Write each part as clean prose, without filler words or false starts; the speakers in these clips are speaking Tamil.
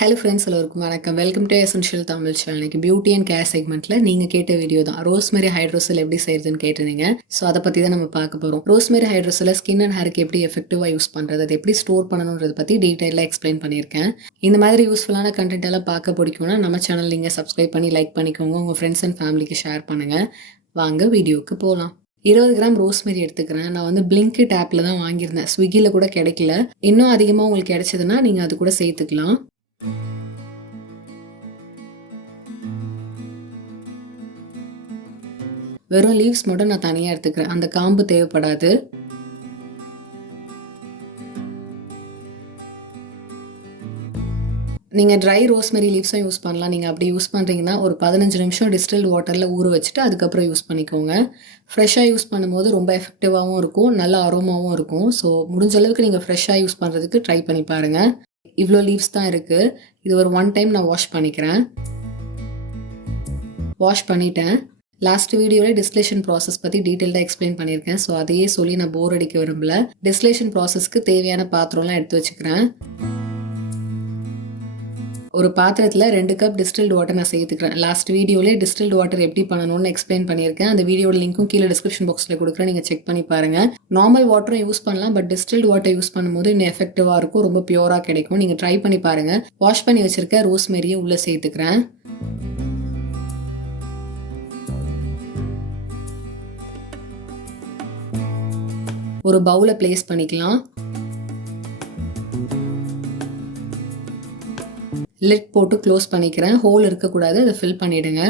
ஹலோ ஃப்ரெண்ட்ஸ், எல்லோருக்கும் வணக்கம். Welcome to essential Tamil channel. இன்னைக்கு பியூட்டி அண்ட் கேர் செக்மெண்ட்டில் நீங்கள் கேட்ட வீடியோ தான் ரோஸ்மெரி ஹைட்ரோசெல் எப்படி செய்யறதுன்னு கேட்டிருந்தீங்க. ஸோ அதை பற்றி தான் நம்ம பார்க்க போகிறோம். ரோஸ்மெரி ஹைட்ரோசெல்லை ஸ்கின் அண்ட் ஹேருக்கு எப்படி எஃபெக்டிவாக யூஸ் பண்ணுறது, அதை எப்படி ஸ்டோர் பண்ணணுன்றதை பற்றி டீட்டெயிலாக எக்ஸ்பிளைன் பண்ணியிருக்கேன். இந்த மாதிரி யூஸ்ஃபுல்லான கண்டென்ட் எல்லாம் பார்க்க பிடிக்கும்னா நம்ம சேனல் நீங்கள் சப்ஸ்கிரைப் பண்ணி லைக் பண்ணிக்கோங்க. உங்கள் ஃப்ரெண்ட்ஸ் அண்ட் ஃபேமிலிக்கு ஷேர் பண்ணுங்கள். வாங்க வீடியோவுக்கு போகலாம். 20 கிராம் ரோஸ்மெரி எடுத்துக்கிறேன். நான் வந்து பிளிங்கிட் ஆப்பில் தான் வாங்கியிருந்தேன். ஸ்விக்கியில் கூட கிடைக்கல. இன்னும் அதிகமாக உங்களுக்கு கிடைச்சதுன்னா நீங்கள் அது கூட சேர்த்துக்கலாம். வெறும் லீவ்ஸ் மட்டும் நான் தனியாக எடுத்துக்கிறேன். அந்த காம்பு தேவைப்படாது. நீங்கள் ட்ரை ரோஸ்மெரி லீவ்ஸும் யூஸ் பண்ணலாம். நீங்கள் அப்படி யூஸ் பண்ணுறீங்கன்னா ஒரு 15 நிமிஷம் டிஸ்டில்டு வாட்டரில் ஊற வச்சுட்டு அதுக்கப்புறம் யூஸ் பண்ணிக்கோங்க. ஃப்ரெஷ்ஷாக யூஸ் பண்ணும்போது ரொம்ப எஃபெக்டிவாகவும் இருக்கும், நல்ல அரோமாவும் இருக்கும். ஸோ முடிஞ்ச அளவுக்கு நீங்கள் ஃப்ரெஷ்ஷாக யூஸ் பண்ணுறதுக்கு ட்ரை பண்ணி பாருங்கள். இவ்வளோ லீவ்ஸ் தான் இருக்குது. இது ஒரு 1 டைம் நான் வாஷ் பண்ணிக்கிறேன். வாஷ் பண்ணிட்டேன். லாஸ்ட் வீடியோவில் டிஸ்டிலேஷன் ப்ராசஸ் பற்றி டீட்டெயில்டாக எக்ஸ்பிளைன் பண்ணியிருக்கேன். ஸோ அதையே சொல்லி நான் போர் அடிக்க விரும்பல. டிஸ்டிலேஷன் ப்ராசஸ்க்கு தேவையான பாத்திரம்லாம் எடுத்து வச்சுக்கிறேன். ஒரு பாத்திரத்தில் 2 கப் டிஸ்டில்டு வாட்டர் நான் சேர்த்துக்கிறேன். லாஸ்ட் வீடியோவிலே டிஸ்டில்டு வாட்டர் எப்படி பண்ணணும்னு எக்ஸ்பிளைன் பண்ணியிருக்கேன். அந்த வீடியோட லிங்க்கும் கீழே டிஸ்கிரிப்ஷன் பாக்ஸில் கொடுக்குறேன், நீங்கள் செக் பண்ணி பாருங்கள். நார்மல் வாட்டரும் யூஸ் பண்ணலாம், பட் டிஸ்டில்டு வாட்டர் யூஸ் பண்ணும்போது இன்னும் எஃபெக்டிவாக இருக்கும், ரொம்ப பியூராக கிடைக்கும். நீங்கள் ட்ரை பண்ணி பாருங்கள். வாஷ் பண்ணி வச்சுருக்க ரோஸ்மெரியை உள்ளே சேர்த்துக்கிறேன். ஒரு பவுலை பிளேஸ் பண்ணிக்கலாம். லிட் போட்டு க்ளோஸ் பண்ணிக்கிறேன். ஹோல் இருக்கக்கூடாது, அதை ஃபில் பண்ணிடுங்க.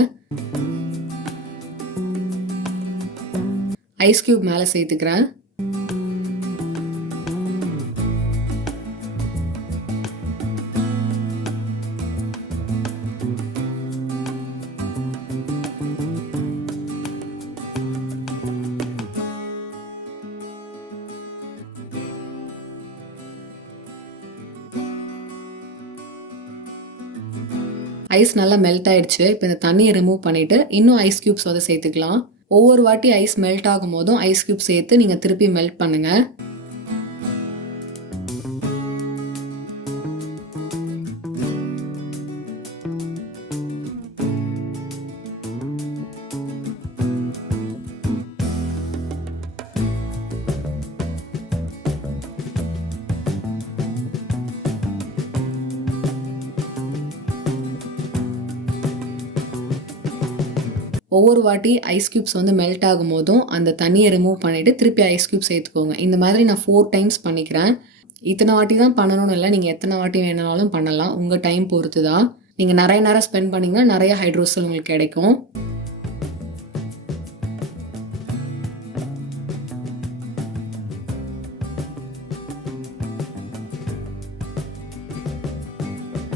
ஐஸ் கியூப் மேலே சேர்த்துக்கிறேன். ஐஸ் நல்லா மெல்ட் ஆயிடுச்சு. இப்போ இந்த தண்ணியை ரிமூவ் பண்ணிவிட்டு இன்னும் ஐஸ் க்யூப்ஸ் வந்து சேர்த்துக்கலாம். ஒவ்வொரு வாட்டி ஐஸ் மெல்ட் ஆகும் போதும் ஐஸ் க்யூப் சேர்த்து நீங்கள் திருப்பி மெல்ட் பண்ணுங்கள். ஒவ்வொரு வாட்டி ஐஸ் க்யூப்ஸ் வந்து மெல்ட் ஆகும் போதும் அந்த தண்ணியை ரிமூவ் பண்ணிவிட்டு திருப்பி ஐஸ் க்யூப் சேர்த்துக்கோங்க. இந்த மாதிரி நான் 4 டைம்ஸ் பண்ணிக்கிறேன். இத்தனை வாட்டி தான் பண்ணணும்னு இல்லை, நீங்கள் எத்தனை வாட்டி வேணாலும் பண்ணலாம். உங்கள் டைம் பொறுத்து தான். நீங்கள் நிறைய நேரம் ஸ்பெண்ட் பண்ணிங்கன்னா நிறைய ஹைட்ரோசெல் உங்களுக்கு கிடைக்கும்.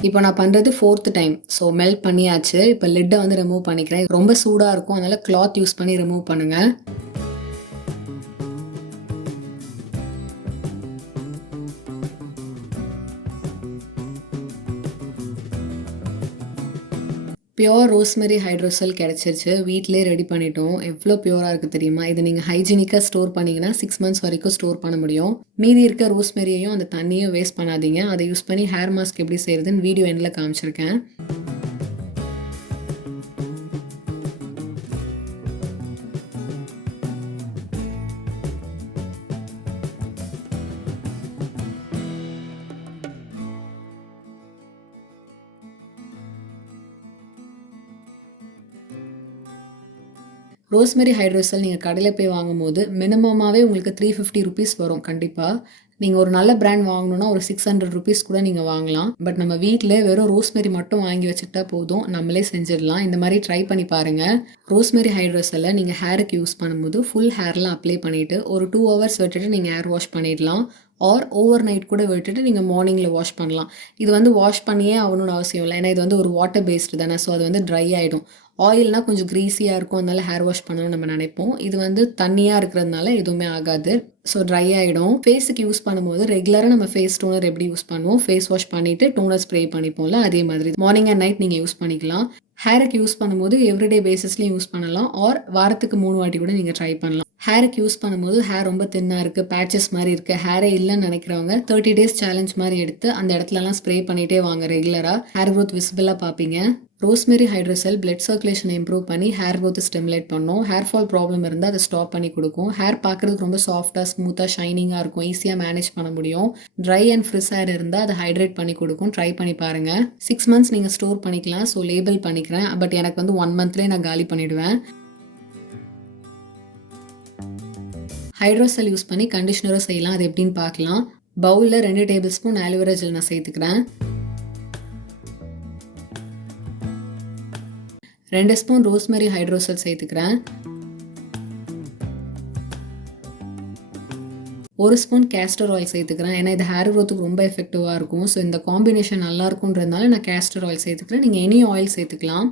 இப்போ நான் பண்ணுறது 4th டைம். ஸோ மெல்ட் பண்ணியாச்சு. இப்போ லிட்டை வந்து ரிமூவ் பண்ணிக்கிறேன். ரொம்ப சூடாக இருக்கும், அதனால் கிளாத் யூஸ் பண்ணி ரிமூவ் பண்ணுங்கள். பியோர் ரோஸ்மெரி ஹைட்ரோசெல் கிடச்சிருச்சு. வீட்டிலே ரெடி பண்ணிட்டோம். எவ்வளோ பியூராக இருக்குது தெரியுமா? இது நீங்கள் ஹைஜீனிக்காக ஸ்டோர் பண்ணிங்கன்னா 6 மந்த்ஸ் வரைக்கும் ஸ்டோர் பண்ண முடியும். மீதி இருக்க ரோஸ்மெரியையும் அந்த தண்ணியும் வேஸ்ட் பண்ணாதீங்க. அதை யூஸ் பண்ணி ஹேர் மாஸ்க் எப்படி செய்கிறதுன்னு வீடியோ எண்டில் காமிச்சிருக்கேன். ரோஸ்மெரி ஹைட்ரோசெல் நீங்கள் கடையில் போய் வாங்கும்போது மினிமமாகவே உங்களுக்கு 350 ருபீஸ் வரும். கண்டிப்பாக நீங்கள் ஒரு நல்ல பிராண்ட் வாங்கணுன்னா ஒரு 600 ருபீஸ் கூட நீங்கள் வாங்கலாம். பட் நம்ம வீட்டில் வெறும் ரோஸ்மெரி மட்டும் வாங்கி வச்சுக்கிட்டா போதும், நம்மளே செஞ்சிடலாம். இந்த மாதிரி ட்ரை பண்ணி பாருங்கள். ரோஸ்மெரி ஹைட்ரோசெல்லை நீங்கள் ஹேருக்கு யூஸ் பண்ணும்போது ஃபுல் ஹேர்லாம் அப்ளை பண்ணிவிட்டு ஒரு 2 ஹவர்ஸ் விட்டுட்டு நீங்கள் ஹேர் வாஷ் பண்ணிடலாம். ஆர் ஓவர் நைட் கூட விட்டுட்டு நீங்கள் மார்னிங்கில் வாஷ் பண்ணலாம். இது வந்து வாஷ் பண்ணியே ஆகணும்னு அவசியம் இல்லை, ஏன்னா இது வந்து ஒரு வாட்டர் பேஸ்டு தானே. ஸோ அது வந்து ட்ரை ஆகிடும். ஆயில்னால் கொஞ்சம் க்ரீஸியாக இருக்கும், அதனால ஹேர் வாஷ் பண்ணணும்னு நம்ம நினைப்போம். இது வந்து தண்ணியாக இருக்கிறதுனால எதுவுமே ஆகாது. ஸோ ட்ரை ஆகிடும். ஃபேஸுக்கு யூஸ் பண்ணும்போது ரெகுலராக நம்ம ஃபேஸ் டோனர் எப்படி யூஸ் பண்ணுவோம், ஃபேஸ் வாஷ் பண்ணிவிட்டு டோனர் ஸ்ப்ரே பண்ணிப்போம்ல, அதே மாதிரி மார்னிங் அண்ட் நைட் நீங்கள் யூஸ் பண்ணிக்கலாம். ஹேருக்கு யூஸ் பண்ணும்போது எவ்ரிடே பேசிஸ்லையும் யூஸ் பண்ணலாம். ஆர் வாரத்துக்கு 3 வாட்டி கூட நீங்கள் ட்ரை பண்ணலாம். ஹேருக்கு யூஸ் பண்ணும்போது ஹேர் ரொம்ப தின்னாக இருக்குது, பேச்சஸ் மாதிரி இருக்குது, ஹேரே இல்லைன்னு நினைக்கிறவங்க 30 டேஸ் சேலஞ்ச் மாதிரி எடுத்து அந்த இடத்துலலாம் ஸ்ப்ரே பண்ணிகிட்டே வாங்க. ரெகுலராக ஹேர் க்ரோத் விசிபிளாக பார்ப்பீங்க. ரோஸ்மெரி ஹைட்ரோசெல் பிளட் சர்க்குலேஷனை இம்ப்ரூவ் பண்ணி ஹேர் க்ரோத் ஸ்டிமுலேட் பண்ணும். ஹேர் ஃபால் ப்ராப்ளம் இருந்தால் அதை ஸ்டாப் பண்ணி கொடுக்கும். ஹேர் பார்க்குறதுக்கு ரொம்ப சாஃப்டாக ஸ்மூத்தாக ஷைனிங்காக இருக்கும், ஈஸியாக மேனேஜ் பண்ண முடியும். ட்ரை அண்ட் ஃப்ரிஸ் ஹேர் இருந்தால் அதை ஹைட்ரேட் பண்ணி கொடுக்கும். ட்ரை பண்ணி பாருங்கள். 6 months நீங்கள் ஸ்டோர் பண்ணிக்கலாம். ஸோ லேபிள் பண்ணிக்கிறேன். பட் எனக்கு வந்து 1 monthலேயே நான் காலி பண்ணிவிடுவேன். ஹைட்ரோசெல் யூஸ் பண்ணி கண்டிஷனரும் செய்யலாம். அது எப்படின்னு பார்க்கலாம். பவுலில் 2 tablespoon ஆலோவேரா ஜெல் நான் சேர்த்துக்கிறேன். 2 spoon ரோஸ்மெரி ஹைட்ரோசெல் சேர்த்துக்கிறேன். 1 spoon கேஸ்டர் ஆயில் சேர்த்துக்கிறேன். ஏன்னா இது ஹேர் க்ரோத்துக்கு ரொம்ப எஃபெக்டிவாக இருக்கும். ஸோ இந்த காம்பினேஷன் நல்லா இருக்குன்றதுனால நான் கேஸ்டர் ஆயில் சேர்த்துக்கிறேன். நீங்கள் எனி ஆயில் சேர்த்துக்கலாம்.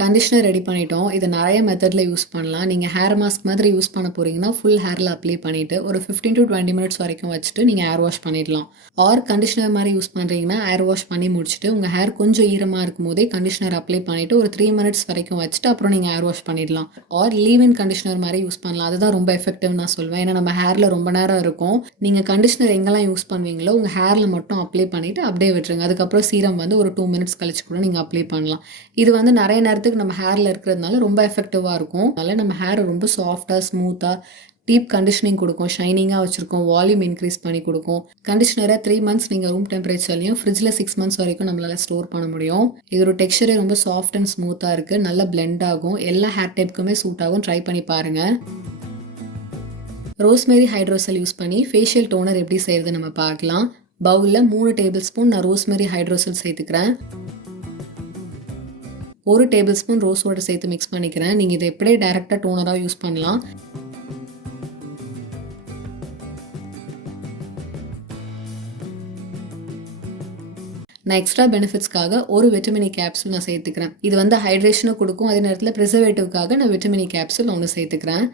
கண்டிஷனர் ரெடி பண்ணிட்டோம். இது நிறைய மெத்தடில் யூஸ் பண்ணலாம். நீங்கள் ஹேர் மாஸ்க் மாதிரி யூஸ் பண்ண போகிறீங்கன்னா ஃபுல் ஹேரில் அப்ளை பண்ணிவிட்டு ஒரு 15 to 20 minutes வரைக்கும் வச்சுட்டு நீங்கள் ஹேர் வாஷ் பண்ணிடலாம். ஆர் கண்டிஷனர் மாதிரி யூஸ் பண்ணுறீங்கன்னா ஹேர் வாஷ் பண்ணி முடிச்சுட்டு உங்கள் ஹேர் கொஞ்சம் ஈரமாக இருக்கும் போதே கண்டிஷனர் அப்ளை பண்ணிவிட்டு ஒரு 3 minutes வரைக்கும் வச்சுட்டு அப்புறம் நீங்கள் ஹேர் வாஷ் பண்ணிடலாம். ஆர் லீவ் இன் கண்டிஷனர் மாதிரி யூஸ் பண்ணலாம். அதுதான் ரொம்ப எஃபெக்டிவ் நான் சொல்வேன். ஏன்னா நம்ம ஹேரில் ரொம்ப நேரம் இருக்கும். நீங்கள் கண்டிஷனர் எங்கெல்லாம் யூஸ் பண்ணுவீங்களோ உங்கள் ஹேரில் மட்டும் அப்ளை பண்ணிவிட்டு அப்படியே விட்டுருங்க. அதுக்கப்புறம் சீரம் வந்து ஒரு 2 minutes கழிச்சு கூட நீங்கள் அப்ளை பண்ணலாம். இது வந்து நிறைய நேரத்துக்கு நம்ம ஹேரில் இருக்கிறதுனால ரொம்ப எஃபெக்டிவாக இருக்கும். அதனால் நம்ம ஹேரை ரொம்ப சாஃப்டாக ஸ்மூத்தாக டீப் கண்டிஷனிங் கொடுக்கும், ஷைனிங்காக வச்சுருக்கோம், வால்யூம் இன்க்ரீஸ் பண்ணி கொடுக்கும். கண்டிஷனரை 3 months நீங்கள் ரூம் டெம்பரேச்சர்லையும் ஃப்ரிட்ஜில் 6 months வரைக்கும் நம்மளால் ஸ்டோர் பண்ண முடியும். இதோட டெக்ஸ்சரே ரொம்ப சாஃப்ட் அண்ட் ஸ்மூத்தாக இருக்குது. நல்லா பிளெண்ட் ஆகும். எல்லா ஹேர் டைப்புக்குமே சூட் ஆகும். ட்ரை பண்ணி பாருங்கள். ரோஸ்மெரி ஹைட்ரோசெல் யூஸ் பண்ணி ஃபேஷியல் டோனர் எப்படி செய்கிறது நம்ம பார்க்கலாம். பவுலில் 3 tablespoon நான் ரோஸ்மெரி ஹைட்ரோசெல் சேர்த்துக்கிறேன். 1 tablespoon ரோஸ் வாட்டர் சேர்த்து மிக்ஸ் பண்ணிக்கிறேன். நீங்கள் இதை எப்படியே டைரெக்டாக டோனராக யூஸ் பண்ணலாம். நான் எக்ஸ்ட்ரா பெனிஃபிட்ஸ்க்காக ஒரு விட்டமினி கேப்சூல் நான் சேர்த்துக்கிறேன். இது வந்து ஹைட்ரேஷனும் கொடுக்கும். அதே நேரத்தில் ப்ரிசர்வேட்டிவ்காக நான் விட்டமினி கேப்சூல் ஒன்று சேர்த்துக்கிறேன்.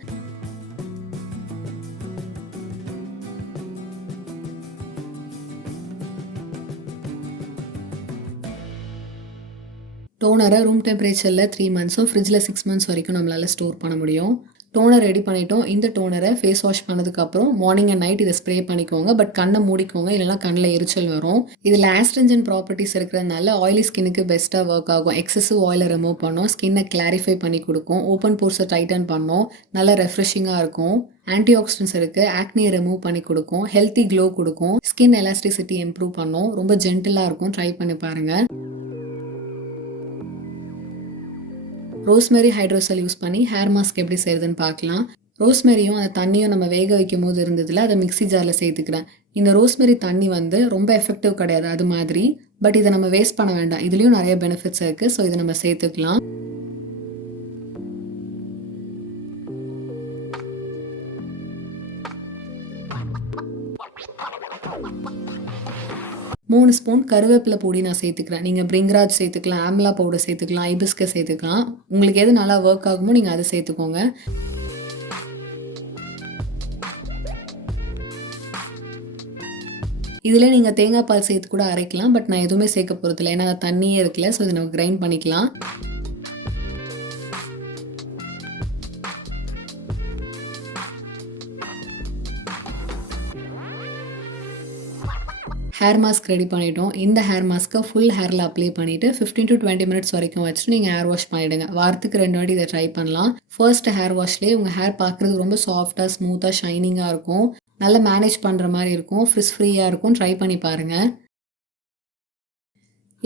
டோனரை ரூம் டெம்பரேச்சரில் 3 months ஃப்ரிட்ஜில் 6 months வரைக்கும் நம்மளால் ஸ்டோர் பண்ண முடியும். டோனர் ரெடி பண்ணிட்டோம். இந்த டோனரை ஃபேஸ் வாஷ் பண்ணதுக்கப்புறம் மார்னிங் அண்ட் நைட் இதை ஸ்ப்ரே பண்ணிக்கோங்க. பட் கண்ணை மூடிக்கோங்க, இல்லைனா கண்ணில் எரிச்சல் வரும். இதில் ஆஸ்ட்ரிஞ்சன் ப்ராப்பர்ட்டிஸ் இருக்கிறதுனால ஆயிலி ஸ்கின்னுக்கு பெஸ்ட்டாக ஒர்க் ஆகும். எக்ஸசிவ் ஆயிலை ரிமூவ் பண்ணும், ஸ்கின்னை கிளாரிஃபை பண்ணி கொடுக்கும், ஓப்பன் போர்ஸை டைட்டன் பண்ணும், நல்லா ரெஃப்ரெஷிங்காக இருக்கும். ஆன்டி ஆக்சிடென்ட்ஸ் இருக்குது, ஆக்னியை ரிமூவ் பண்ணி கொடுக்கும், ஹெல்த்தி க்ளோ கொடுக்கும், ஸ்கின் எலாஸ்டிசிட்டி இம்ப்ரூவ் பண்ணும், ரொம்ப ஜென்டிலாக இருக்கும். ட்ரை பண்ணி பாருங்கள். ரோஸ்மெரி ஹைட்ரோசெல் யூஸ் பண்ணி ஹேர் மாஸ்க் எப்படி செய்யுதுன்னு பார்க்கலாம். ரோஸ்மெரியும் அந்த தண்ணியும் நம்ம வேக வைக்கும் போது இருந்ததில் அதை மிக்ஸி ஜாரில் சேர்த்துக்கிறேன். இந்த ரோஸ்மெரி தண்ணி வந்து ரொம்ப எஃபெக்டிவ் கிடையாது அது மாதிரி. பட் இதை நம்ம வேஸ்ட் பண்ண வேண்டாம். இதுலேயும் நிறைய பெனிஃபிட்ஸ் இருக்குது. ஸோ இதை நம்ம சேர்த்துக்கலாம். மூணு ஸ்பூன் கருவேப்பிலை பொடி நான் சேர்த்துக்கிறேன். நீங்கள் பிரிங்கராஜ் சேர்த்துக்கலாம், ஆம்லா பவுடர் சேர்த்துக்கலாம், ஐபிஸ்கஸ் சேர்த்துக்கலாம். உங்களுக்கு எது நல்லா ஒர்க் ஆகுமோ நீங்கள் அதை சேர்த்துக்கோங்க. இதில் நீங்கள் தேங்காய் பால் சேர்த்து கூட அரைக்கலாம். பட் நான் எதுவுமே சேர்க்க போகிறதில்ல, ஏன்னா தண்ணியே இருக்குல்ல. ஸோ இதை நம்ம கிரைண்ட் பண்ணிக்கலாம். ஹேர் மாஸ்க் ரெடி பண்ணிட்டோம். இந்த ஹேர் மாஸ்க்கை ஃபுல் ஹேரில் அப்ளை பண்ணிவிட்டு 15 to 20 minutes வரைக்கும் வச்சுட்டு நீங்கள் ஹேர் வாஷ் பண்ணிவிடுங்க. வாரத்துக்கு 2 வாட்டி இதை ட்ரை பண்ணலாம். ஃபர்ஸ்ட் ஹேர் வாஷ்லேயே உங்கள் ஹேர் பார்க்குறது ரொம்ப சாஃப்டாக ஸ்மூத்தாக ஷைனிங்காக இருக்கும். நல்லா மேனேஜ் பண்ணுற மாதிரி இருக்கும். ஃப்ரிஸ் ஃப்ரீயாக இருக்கும். ட்ரை பண்ணி பாருங்கள்.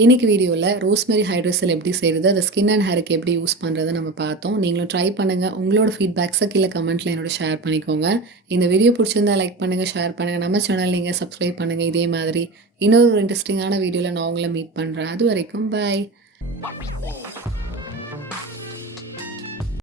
இன்னைக்கு வீடியோவில் ரோஸ்மெரி ஹைட்ரோசெல் எப்படி செய்கிறது, அதை ஸ்கின் அண்ட் ஹேருக்கு எப்படி யூஸ் பண்ணுறதை நம்ம பார்த்தோம். நீங்களும் ட்ரை பண்ணுங்கள். உங்களோட ஃபீட்பேக்ஸை கீழே கமெண்ட்டில் என்னோட ஷேர் பண்ணிக்கோங்க. இந்த வீடியோ பிடிச்சிருந்தா லைக் பண்ணுங்கள், ஷேர் பண்ணுங்கள். நம்ம சேனல் நீங்கள் சப்ஸ்கிரைப் பண்ணுங்கள். இதே மாதிரி இன்னொரு இன்ட்ரெஸ்டிங்கான வீடியோவில் நான் உங்களை மீட் பண்ணுறேன். அது வரைக்கும் பாய்.